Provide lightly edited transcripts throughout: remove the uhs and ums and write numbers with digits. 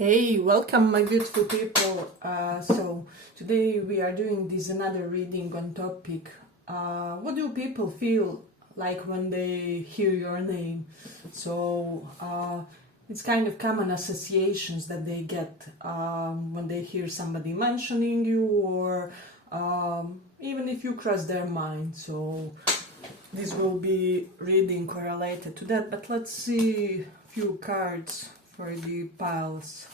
Hey, welcome my beautiful people. So today we are doing this another reading on topic. What do people feel like when they hear your name? So it's kind of common associations that they get when they hear somebody mentioning you, or even if you cross their mind. So this will be reading correlated to that. But let's see a few cards for the piles.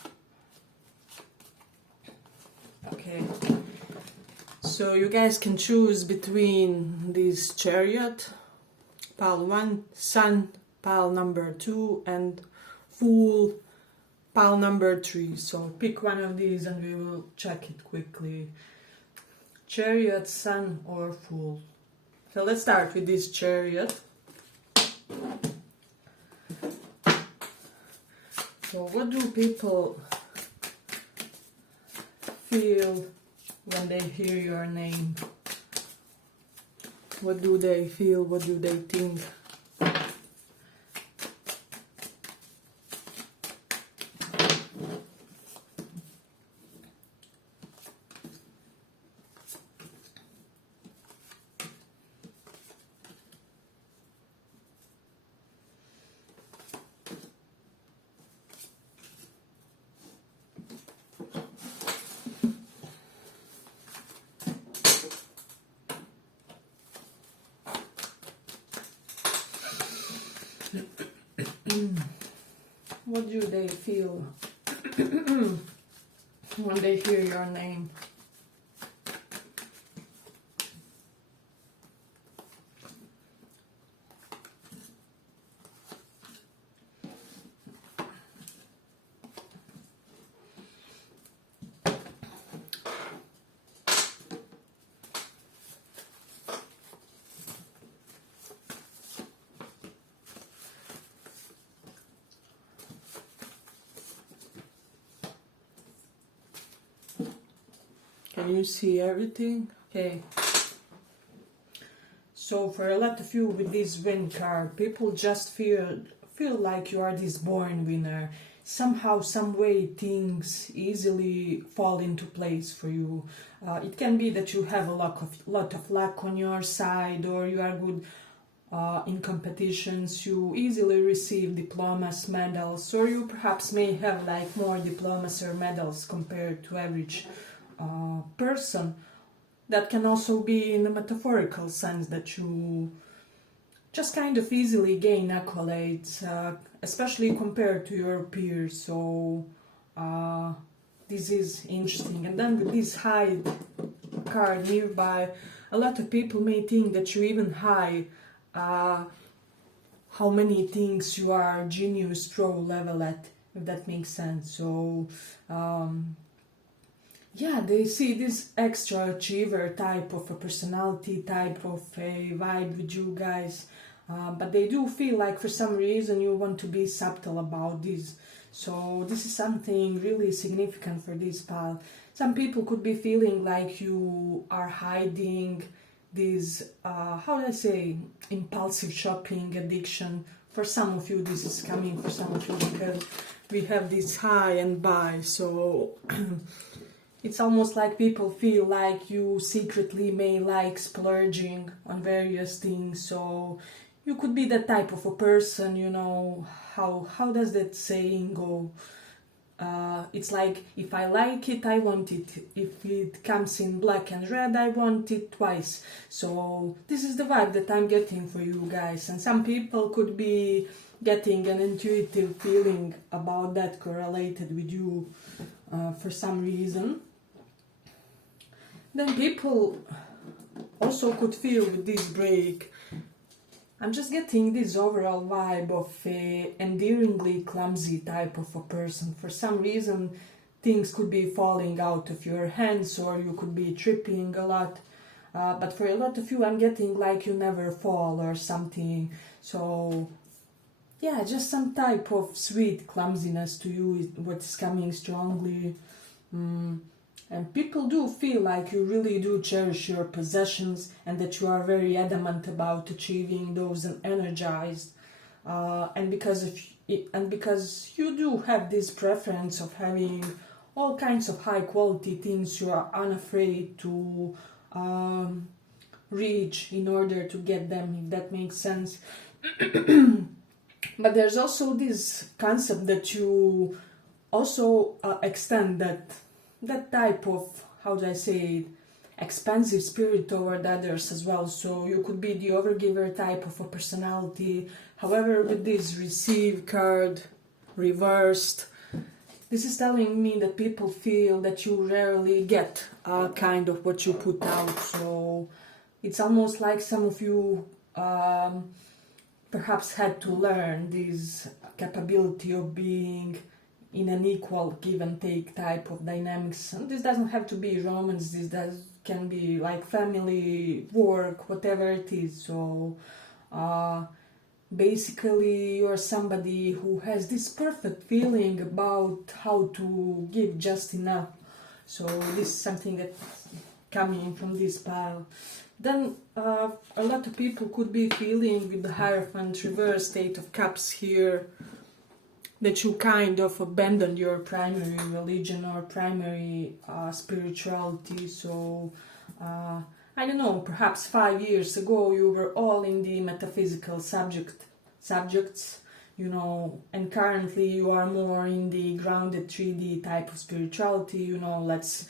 Okay, so you guys can choose between this Chariot, pile 1, Sun, pile number 2, and Fool, pile number 3. So pick one of these and we will check it quickly. Chariot, Sun, or Fool. So let's start with this Chariot. So what do people feel when they hear your name? What do they feel? What do they think? What do they feel when they hear your name? Can you see everything? Okay. So for a lot of you with this win card, people just feel like you are this born winner. Somehow, some way, things easily fall into place for you. It can be that you have a lot of luck on your side, or you are good in competitions. You easily receive diplomas, medals, or you perhaps may have like more diplomas or medals compared to average person. That can also be in a metaphorical sense, that you just kind of easily gain accolades, especially compared to your peers. So this is interesting. And then with this high card nearby, a lot of people may think that you even hide how many things you are genius pro level at, if that makes sense. So yeah, they see this extra achiever type of a personality, type of a vibe with you guys, but they do feel like for some reason you want to be subtle about this. So this is something really significant for this pile. Some people could be feeling like you are hiding this, how do I say, impulsive shopping addiction. For some of you this is coming, for some of you, because we have this high and buy. So it's almost like people feel like you secretly may like splurging on various things. So you could be that type of a person, you know, how does that saying go? It's like, if I like it, I want it. If it comes in black and red, I want it twice. So this is the vibe that I'm getting for you guys. And some people could be getting an intuitive feeling about that correlated with you for some reason. Then people also could feel with this break, I'm just getting this overall vibe of a endearingly clumsy type of a person. For some reason things could be falling out of your hands, or you could be tripping a lot. But for a lot of you, I'm getting like you never fall or something. So yeah, just some type of sweet clumsiness to you is what is coming strongly. And people do feel like you really do cherish your possessions, and that you are very adamant about achieving those and energized. And because of and because you do have this preference of having all kinds of high quality things you are unafraid to reach in order to get them, if that makes sense. But there's also this concept that you also extend that type of, how do I say it, expansive spirit toward others as well. So you could be the overgiver type of a personality. However, with this receive card reversed, this is telling me that people feel that you rarely get kind of what you put out. So it's almost like some of you perhaps had to learn this capability of being in an equal give and take type of dynamics. And this doesn't have to be romance, can be like family, work, whatever it is. So basically you're somebody who has this perfect feeling about how to give just enough. So this is something that's coming from this pile. Then a lot of people could be feeling with the Hierophant reverse state of cups here that you kind of abandoned your primary religion or primary spirituality. So I don't know, perhaps 5 years ago you were all in the metaphysical subjects, you know, and currently you are more in the grounded 3D type of spirituality, you know, let's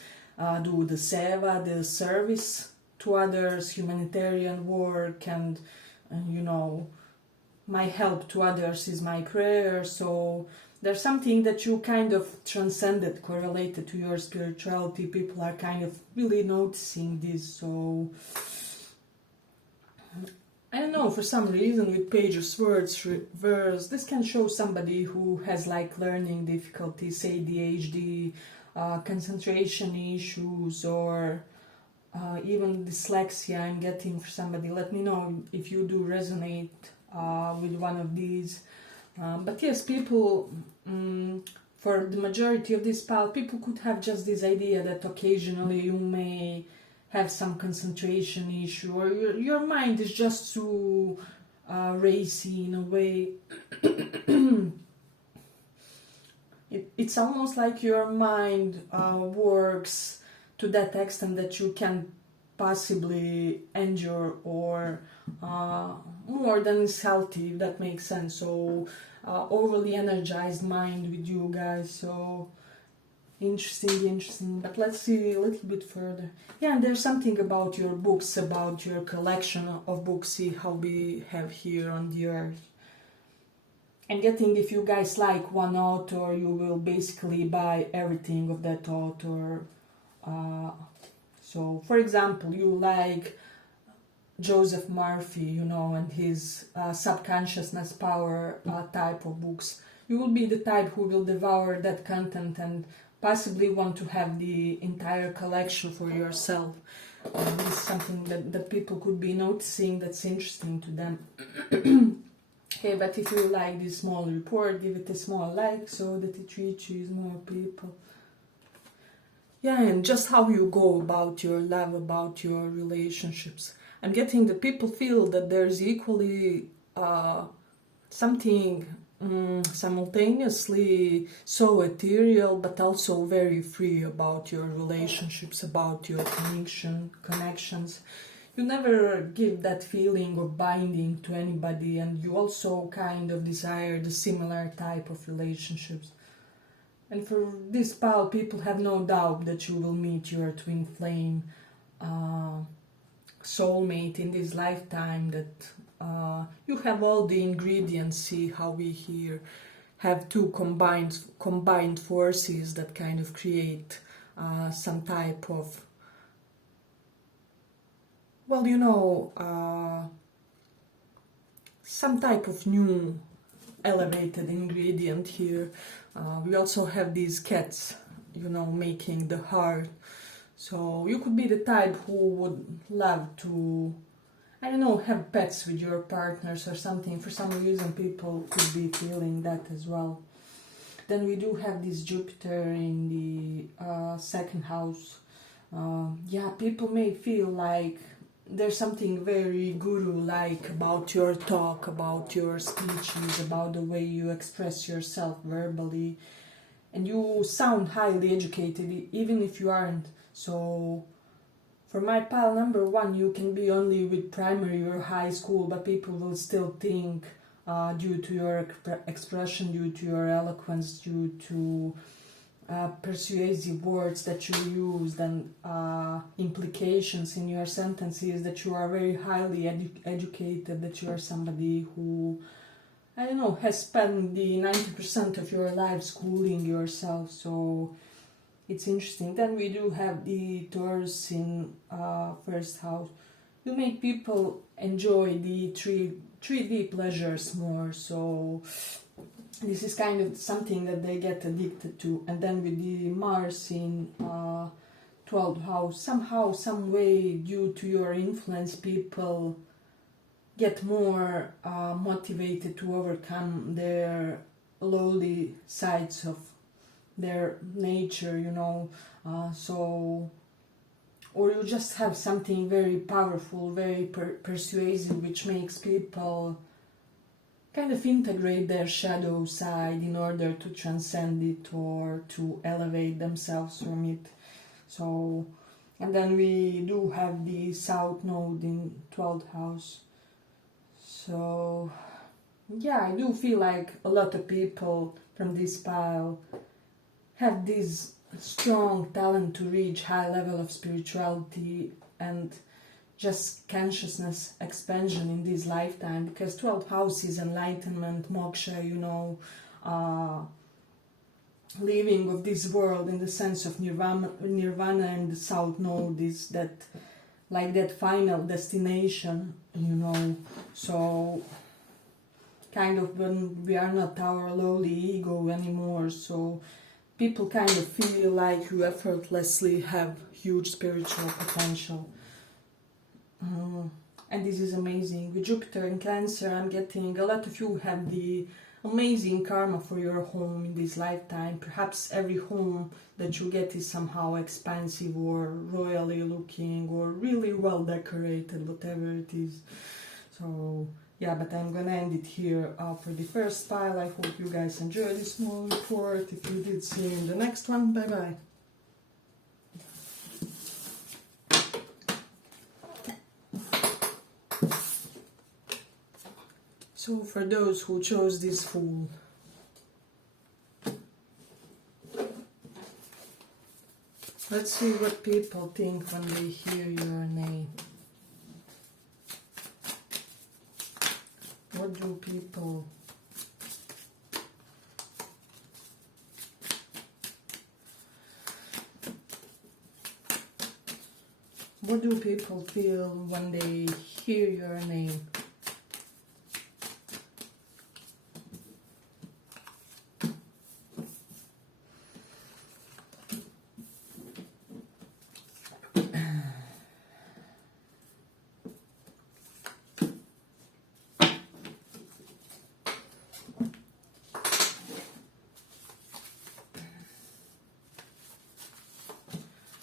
do the seva, the service to others, humanitarian work, and you know, my help to others is my prayer. So there's something that you kind of transcended, correlated to your spirituality. People are kind of really noticing this. So I don't know, for some reason with Page of Swords reverse, this can show somebody who has like learning difficulties, ADHD, concentration issues, or even dyslexia I'm getting for somebody. Let me know if you do resonate with one of these. But yes, people, for the majority of this pile, people could have just this idea that occasionally you may have some concentration issue, or your mind is just too racy in a way. It's almost like your mind works to that extent that you can possibly endure, or more than is healthy, if that makes sense. So overly energized mind with you guys. So interesting. But let's see a little bit further. Yeah, and there's something about your books, about your collection of books. See how we have here on the earth. And getting, if you guys like one author, you will basically buy everything of that author. So, for example, you like Joseph Murphy, you know, and his subconsciousness power type of books. You will be the type who will devour that content and possibly want to have the entire collection for yourself. This is something that people could be noticing that's interesting to them. Okay, but if you like this small report, give it a small like so that it reaches more people. Yeah, and just how you go about your love, about your relationships. I'm getting that people feel that there's equally something simultaneously so ethereal but also very free about your relationships, about your connections. You never give that feeling of binding to anybody, and you also kind of desire the similar type of relationships. And for this pile, people have no doubt that you will meet your twin flame soulmate in this lifetime, that you have all the ingredients. See how we here have two combined forces that kind of create some type of, well, you know, some type of new elevated ingredient here. We also have these cats, you know, making the heart. So you could be the type who would love to, I don't know, have pets with your partners or something. For some reason people could be feeling that as well. Then we do have this Jupiter in the second house. Yeah, people may feel like there's something very guru-like about your talk, about your speeches, about the way you express yourself verbally, and you sound highly educated even if you aren't. So for my pile number one, you can be only with primary or high school, but people will still think, due to your expression, due to your eloquence, due to persuasive words that you use, and implications in your sentences, that you are very highly educated, that you are somebody who, I don't know, has spent the 90% of your life schooling yourself. So it's interesting. Then we do have the Taurus in first house. You make people enjoy the 3D pleasures more. So this is kind of something that they get addicted to. And then with the Mars in 12th house, somehow, some way, due to your influence, people get more motivated to overcome their lowly sides of their nature, you know. So, or you just have something very powerful, very persuasive, which makes people kind of integrate their shadow side in order to transcend it or to elevate themselves from it. So, and then we do have the South Node in 12th house. So, yeah, I do feel like a lot of people from this pile have this strong talent to reach high level of spirituality and just consciousness expansion in this lifetime, because 12th house is enlightenment, moksha, you know, leaving of this world in the sense of nirvana, and the South Node is that, like that final destination, you know. So kind of when we are not our lowly ego anymore, so people kind of feel like you effortlessly have huge spiritual potential. And this is amazing. With Jupiter in Cancer, I'm getting a lot of you have the amazing karma for your home in this lifetime. Perhaps every home that you get is somehow expensive or royally looking or really well decorated, whatever it is. So yeah, but I'm gonna end it here for the first pile. I hope you guys enjoyed this small report. If you did, see you in the next one. Bye bye. So for those who chose this Fool, let's see what people think when they hear your name. What do people feel when they hear your name?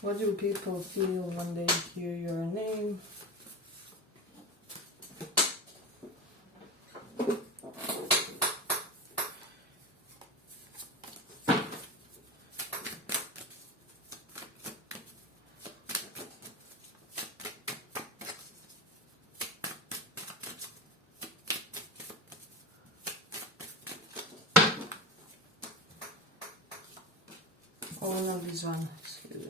What do people feel when they hear your name? Oh no, this one, excuse me.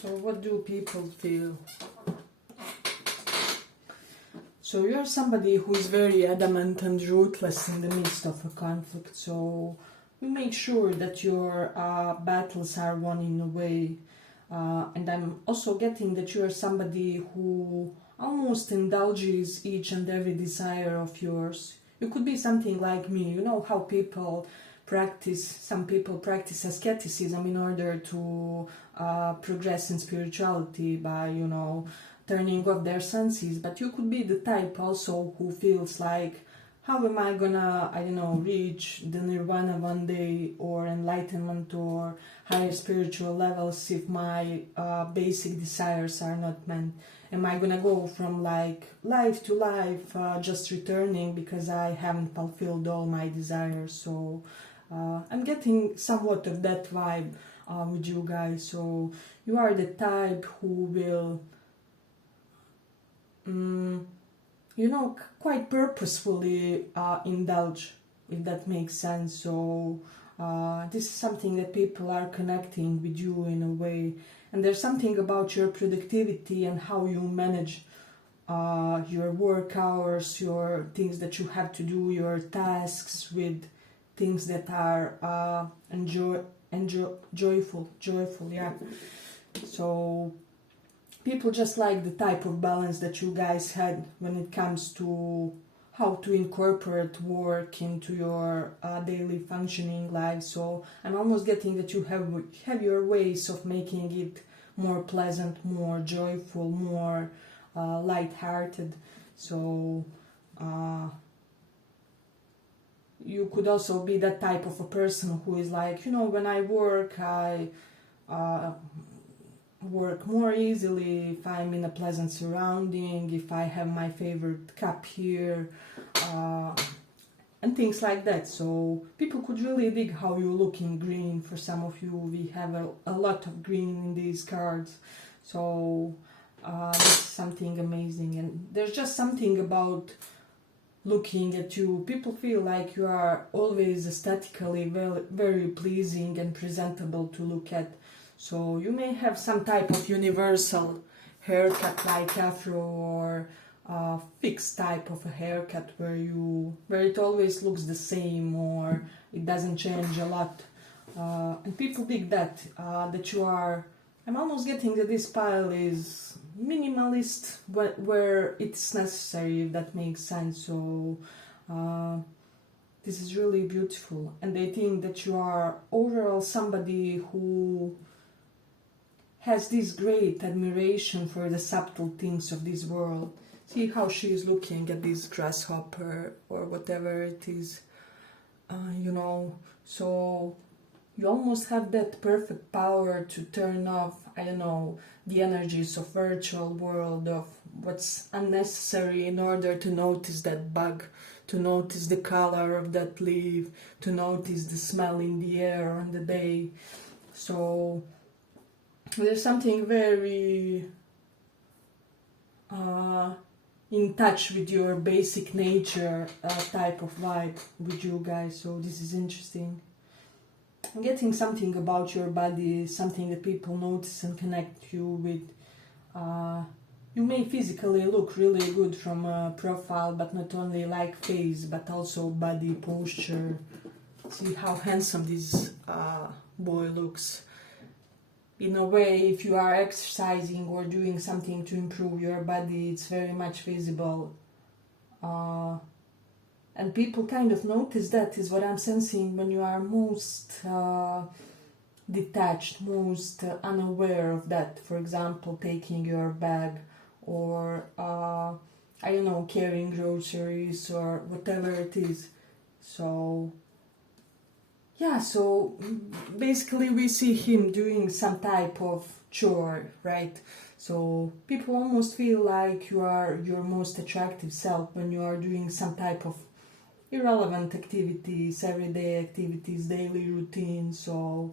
So what do people feel? So you're somebody who is very adamant and ruthless in the midst of a conflict. So you make sure that your battles are won in a way. And I'm also getting that you're somebody who almost indulges each and every desire of yours. You could be something like me. You know how people some people practice asceticism in order to progress in spirituality by, you know, turning off their senses. But you could be the type also who feels like, how am I gonna, I don't know, reach the nirvana one day, or enlightenment, or higher spiritual levels if my basic desires are not met? Am I gonna go from like life to life, just returning because I haven't fulfilled all my desires? So I'm getting somewhat of that vibe with you guys. So you are the type who will, you know, quite purposefully indulge, if that makes sense. So this is something that people are connecting with you in a way. And there's something about your productivity and how you manage your work hours, your things that you have to do, your tasks with things that are joyful, yeah. So people just like the type of balance that you guys had when it comes to how to incorporate work into your daily functioning life. So I'm almost getting that you have your ways of making it more pleasant, more joyful, more light-hearted. So you could also be that type of a person who is like, you know, when I work, I work more easily if I'm in a pleasant surrounding, if I have my favorite cup here, and things like that. So people could really dig how you look in green. For some of you, we have a lot of green in these cards. So that's something amazing. And there's just something about looking at you. People feel like you are always aesthetically very, very pleasing and presentable to look at. So you may have some type of universal haircut like afro, or fixed type of a haircut where it always looks the same, or it doesn't change a lot. And people dig that you are. I'm almost getting that this pile is minimalist where it's necessary, if that makes sense. So this is really beautiful, and they think that you are overall somebody who has this great admiration for the subtle things of this world. See how she is looking at this grasshopper or whatever it is, you know. So you almost have that perfect power to turn off, I don't know, the energies of virtual world, of what's unnecessary, in order to notice that bug, to notice the color of that leaf, to notice the smell in the air on the day. So there's something very in touch with your basic nature type of vibe with you guys. So this is interesting. I'm getting something about your body, something that people notice and connect you with. You may physically look really good from a profile, but not only like face, but also body posture. See how handsome this boy looks. In a way, if you are exercising or doing something to improve your body, it's very much visible. And people kind of notice that, is what I'm sensing, when you are most detached, most unaware of that. For example, taking your bag, or, I don't know, carrying groceries, or whatever it is. So yeah, so basically we see him doing some type of chore, right? So people almost feel like you are your most attractive self when you are doing some type of irrelevant activities, everyday activities, daily routines. So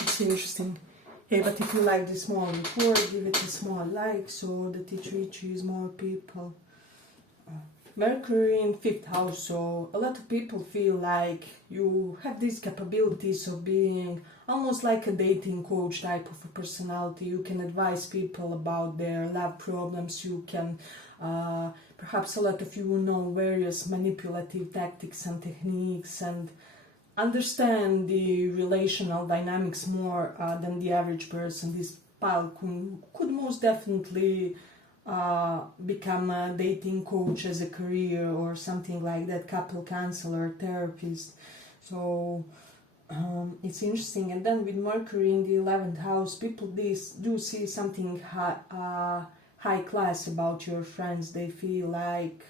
it's interesting. Hey, but if you like this small report, give it a small like so that it reaches more people. Mercury in 5th house, so a lot of people feel like you have these capabilities of being almost like a dating coach type of a personality. You can advise people about their love problems. You can, perhaps a lot of you know various manipulative tactics and techniques, and understand the relational dynamics more than the average person. This pile could most definitely become a dating coach as a career or something like that, couple counselor, therapist. So it's interesting. And then with Mercury in the 11th house, people do see something high class about your friends. They feel like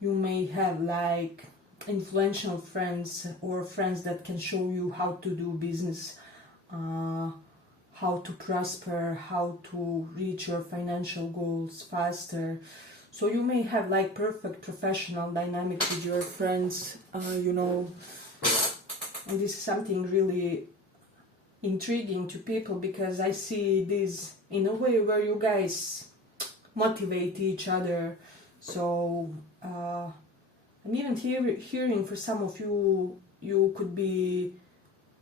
you may have like influential friends or friends that can show you how to do business, how to prosper, how to reach your financial goals faster. So you may have like perfect professional dynamic with your friends, you know, and this is something really intriguing to people, because I see this in a way where you guys motivate each other. So I'm even hearing for some of you, you could be,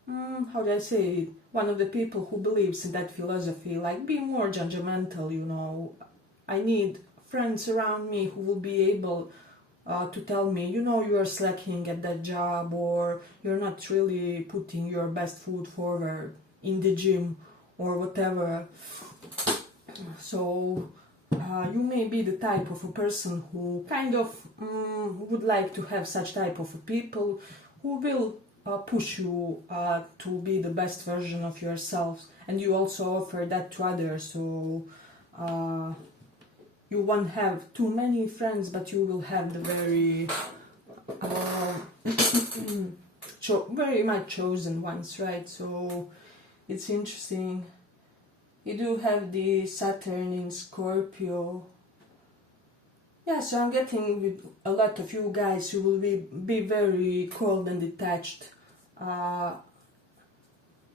how do I say it, one of the people who believes in that philosophy, like be more judgmental, you know. I need friends around me who will be able to tell me, you know, you are slacking at that job, or you're not really putting your best foot forward in the gym or whatever. So you may be the type of a person who kind of would like to have such type of people who will push you to be the best version of yourself, and you also offer that to others. So you won't have too many friends, but you will have the very very much chosen ones, right? So it's interesting. You do have the Saturn in Scorpio. Yeah, so I'm getting with a lot of you guys who will be very cold and detached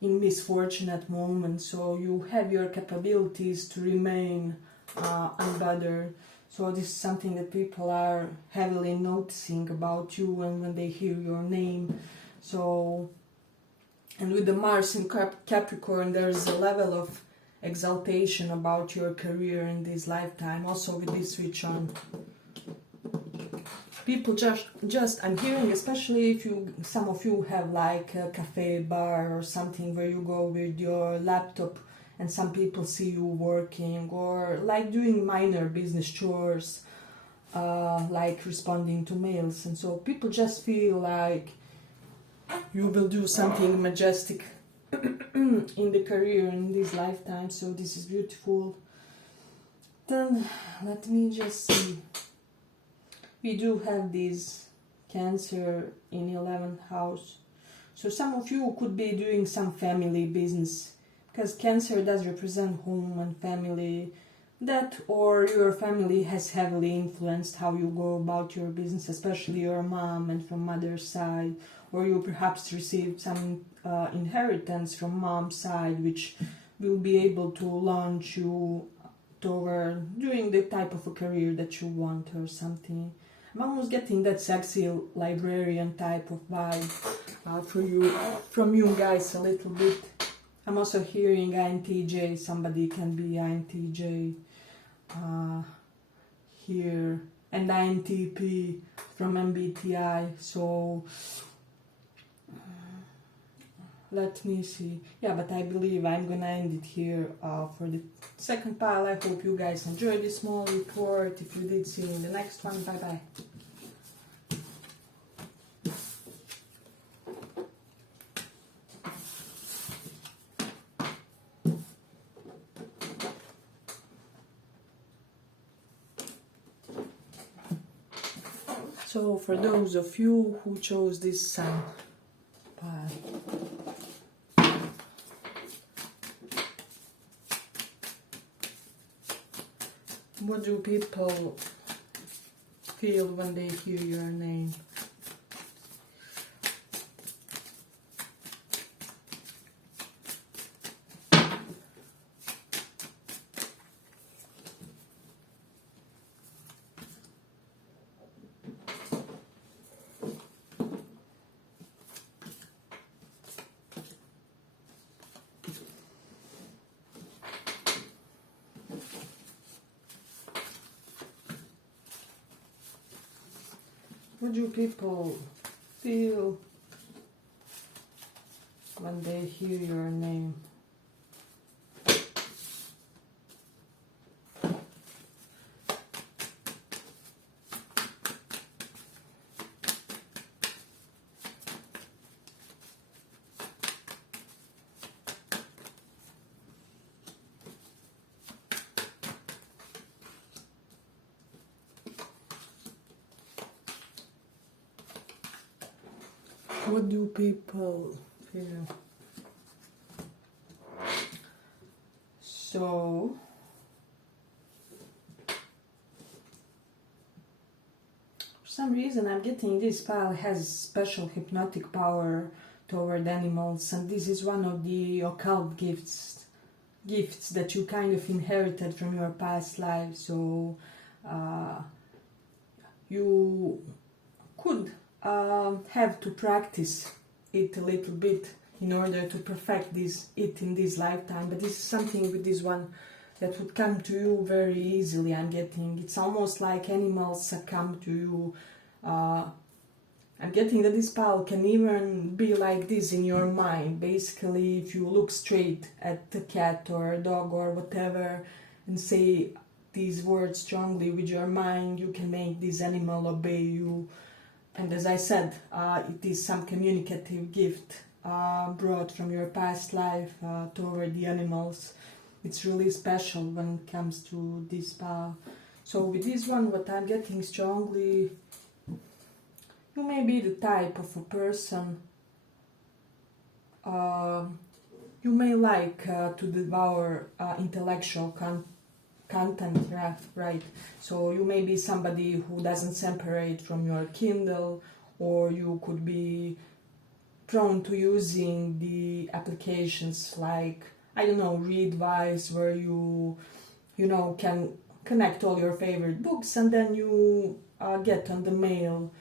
in misfortunate moments. So you have your capabilities to remain unbothered. So this is something that people are heavily noticing about you, and when they hear your name. So, and with the Mars in Capricorn, there's a level of exaltation about your career in this lifetime. Also with this switch on, people just I'm hearing, especially if some of you have like a cafe, bar or something where you go with your laptop, and some people see you working or like doing minor business chores, like responding to mails, and so people just feel like you will do something majestic in the career in this lifetime. So this is beautiful. Then let me just see. We do have this Cancer in 11th house. So some of you could be doing some family business, because Cancer does represent home and family. That or your family has heavily influenced how you go about your business, especially your mom and from mother's side, or you perhaps received some inheritance from mom's side, which will be able to launch you toward doing the type of a career that you want or something. I'm almost getting that sexy librarian type of vibe from you guys a little bit. I'm also hearing INTJ. Somebody can be INTJ here, and INTP from MBTI. So let me see. Yeah, but I believe I'm gonna end it here for the second pile. I hope you guys enjoyed this small report. If you did, see you in the next one. Bye bye. So for those of you who chose this sun pile, what do people feel when they hear your name? What do people feel when they hear your name? What do people feel? So, for some reason I'm getting this pile has special hypnotic power toward animals, and this is one of the occult gifts that you kind of inherited from your past life. So you could have to practice it a little bit in order to perfect it in this lifetime, but this is something with this one that would come to you very easily. I'm getting it's almost like animals come to you. I'm getting that this pile can even be like this in your mind. Basically, if you look straight at a cat or a dog or whatever and say these words strongly with your mind, you can make this animal obey you. And as I said, it is some communicative gift brought from your past life toward the animals. It's really special when it comes to this power. So with this one, what I'm getting strongly, you may be the type of a person you may like to devour intellectual content, right? So you may be somebody who doesn't separate from your Kindle, or you could be prone to using the applications like, I don't know, Readwise, where you can connect all your favorite books, and then you get on the mail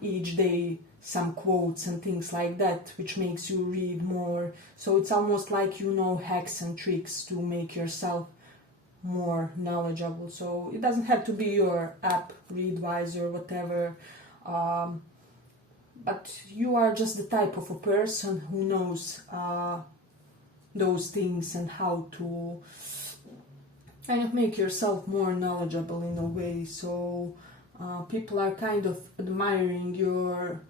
each day some quotes and things like that, which makes you read more. So it's almost like hacks and tricks to make yourself more knowledgeable. So it doesn't have to be your app, Readwise or whatever, but you are just the type of a person who knows those things and how to kind of make yourself more knowledgeable in a way. So people are kind of admiring your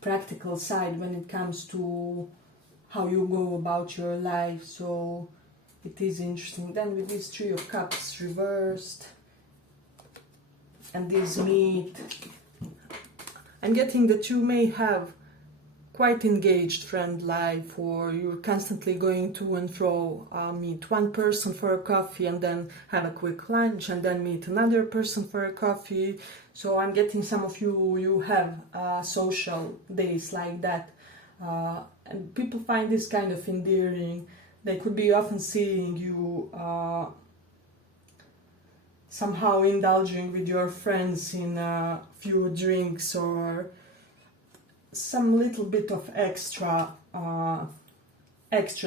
practical side when it comes to how you go about your life. So it is interesting. Then with this Three of Cups reversed and this meat, I'm getting that you may have quite engaged friend life, or you're constantly going to and fro, meet one person for a coffee and then have a quick lunch and then meet another person for a coffee. So I'm getting some of you have social days like that, and people find this kind of endearing. They could be often seeing you somehow indulging with your friends in a few drinks or some little bit of extra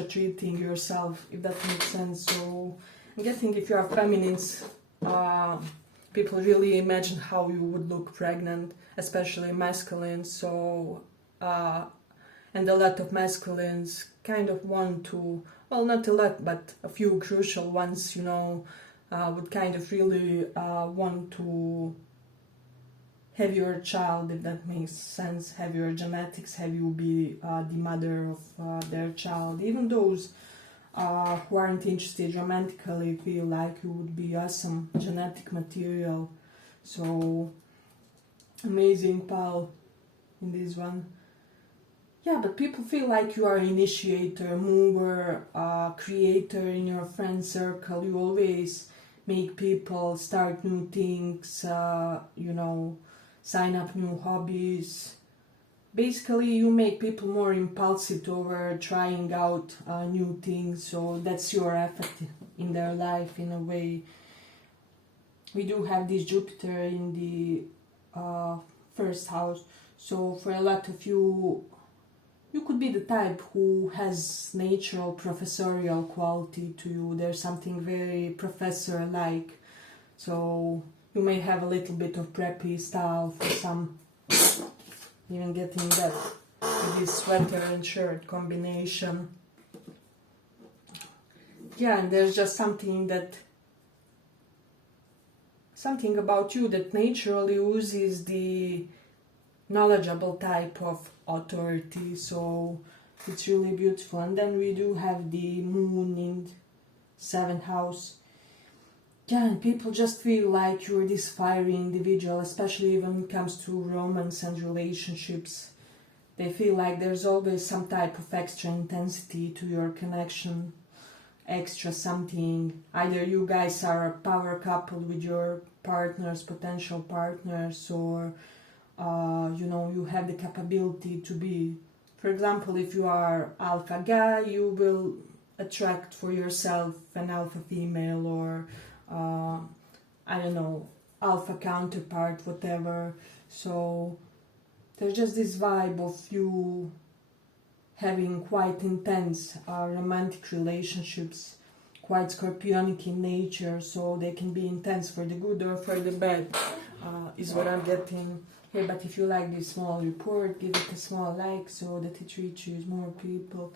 treating yourself, if that makes sense. So I'm getting if you are feminines, people really imagine how you would look pregnant, especially masculine. So and a lot of masculines kind of want to, well, not a lot, but a few crucial ones, would kind of really want to have your child, if that makes sense, have your genetics, have you be the mother of their child. Even those who aren't interested romantically feel like you would be awesome genetic material. So amazing pal in this one. Yeah, but people feel like you are initiator, mover, creator in your friend circle. You always make people start new things, sign up new hobbies. Basically, you make people more impulsive toward trying out new things, so that's your effort in their life in a way. We do have this Jupiter in the first house, so for a lot of you could be the type who has natural professorial quality to you. There's something very professor-like, so you may have a little bit of preppy style for some, even getting that with this sweater and shirt combination. Yeah, and there's just something about you that naturally uses the knowledgeable type of authority, so it's really beautiful. And then we do have the moon in 7th house. Yeah, and people just feel like you're this fiery individual, especially when it comes to romance and relationships. They feel like there's always some type of extra intensity to your connection, extra something. Either you guys are a power couple with your partners, potential partners, or you have the capability to be, for example, if you are alpha guy, you will attract for yourself an alpha female, or I don't know, alpha counterpart, whatever. So there's just this vibe of you having quite intense romantic relationships, quite scorpionic in nature, so they can be intense for the good or for the bad, is what I'm getting. Hey, but if you like this small report, give it a small like so that it reaches more people.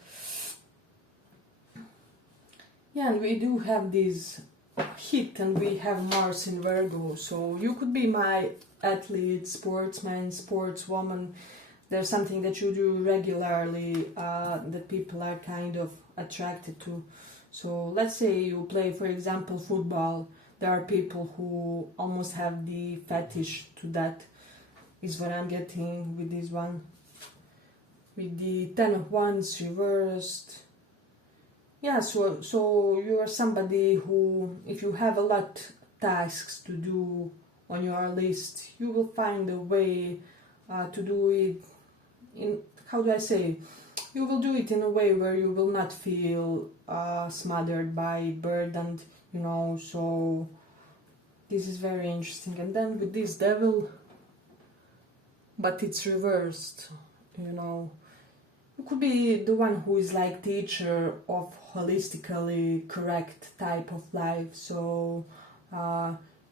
Yeah, and we do have this hit, and we have Mars in Virgo, so you could be my athlete, sportsman, sportswoman. There's something that you do regularly that people are kind of attracted to. So let's say you play, for example, football. There are people who almost have the fetish to that, is what I'm getting with this one. With the 10 of Wands reversed. Yeah, so you are somebody who, if you have a lot tasks to do on your list, you will find a way to do it in, how do I say, you will do it in a way where you will not feel smothered by burdened, so this is very interesting. And then with this devil, but it's reversed, you could be the one who is like teacher of holistically correct type of life, so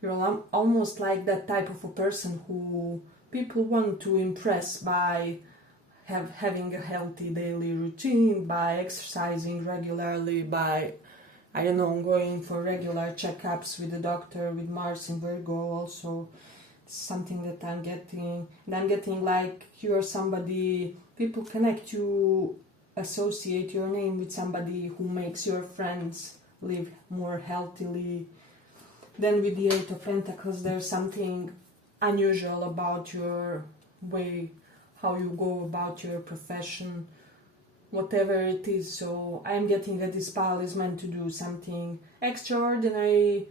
you're almost like that type of a person who people want to impress by having a healthy daily routine, by exercising regularly, by, I don't know, going for regular checkups with the doctor, with Mars in Virgo also. Something that I'm getting. And I'm getting like you're somebody, people connect you, associate your name with somebody who makes your friends live more healthily. Then with the Eight of Pentacles, there's something unusual about your way, how you go about your profession, whatever it is. So I'm getting that this pile is meant to do something extraordinary,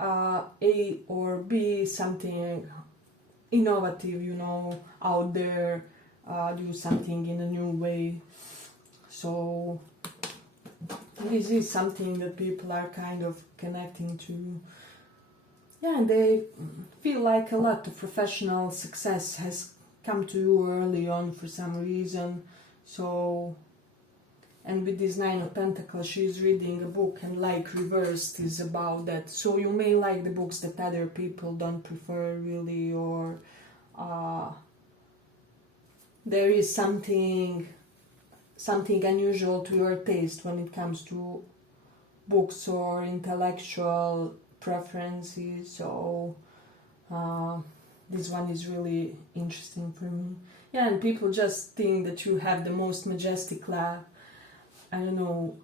A or B, something innovative, out there, do something in a new way. So this is something that people are kind of connecting to. Yeah, and they feel like a lot of professional success has come to you early on for some reason. So, and with this Nine of Pentacles, she's reading a book, and like reversed is about that. So you may like the books that other people don't prefer really, or there is something unusual to your taste when it comes to books or intellectual preferences. So this one is really interesting for me. Yeah, and people just think that you have the most majestic laugh. I don't know,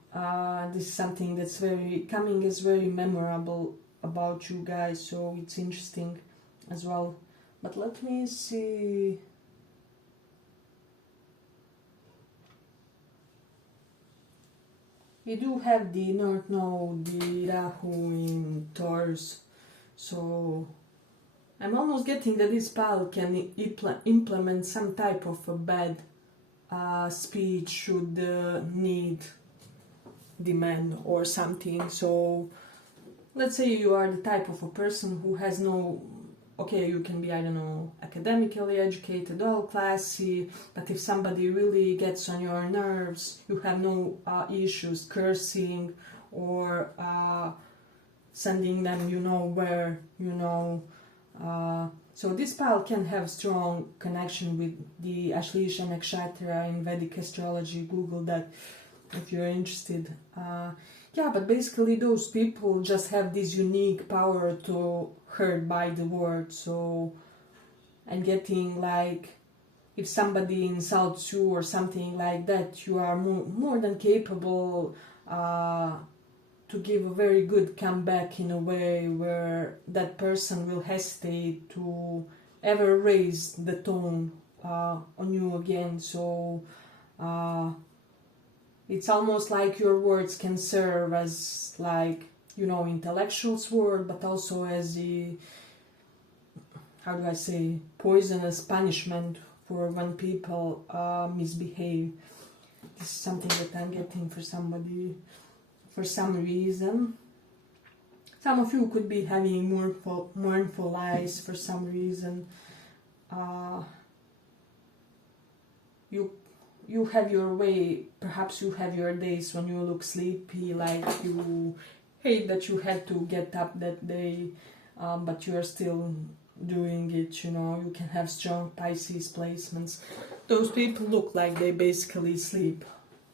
this is something that's is very memorable about you guys, so it's interesting as well. But let me see. We do have the North Node, the Rahu in Taurus, so I'm almost getting that this pal can implement some type of a bad speech should need demand or something. So let's say you are the type of a person who has no, okay, you can be, I don't know, academically educated, all classy, but if somebody really gets on your nerves, you have no issues cursing or sending them where, so this pal can have strong connection with the Ashleisha Nakshatra in Vedic astrology. Google that if you're interested. Yeah, but basically those people just have this unique power to hurt by the word. So I'm getting like, if somebody insults you or something like that, you are more than capable to give a very good comeback in a way where that person will hesitate to ever raise the tone on you again. So it's almost like your words can serve as, like, you know, intellectual sword, but also as the, how do I say, poisonous punishment for when people misbehave. This is something that I'm getting for somebody for some reason. Some of you could be having mournful eyes for some reason. You have your way, perhaps you have your days when you look sleepy, like you hate that you had to get up that day, but you are still doing it, you know. You can have strong Pisces placements. Those people look like they basically sleep,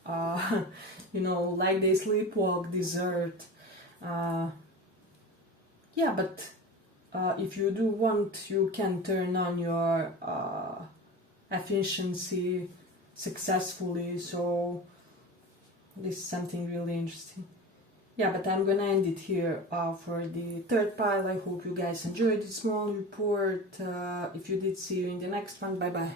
you know, like they sleepwalk, desert. Yeah, but if you do want, you can turn on your efficiency successfully. So this is something really interesting. Yeah, but I'm gonna end it here for the third pile. I hope you guys enjoyed this small report. If you did, see you in the next one. Bye bye.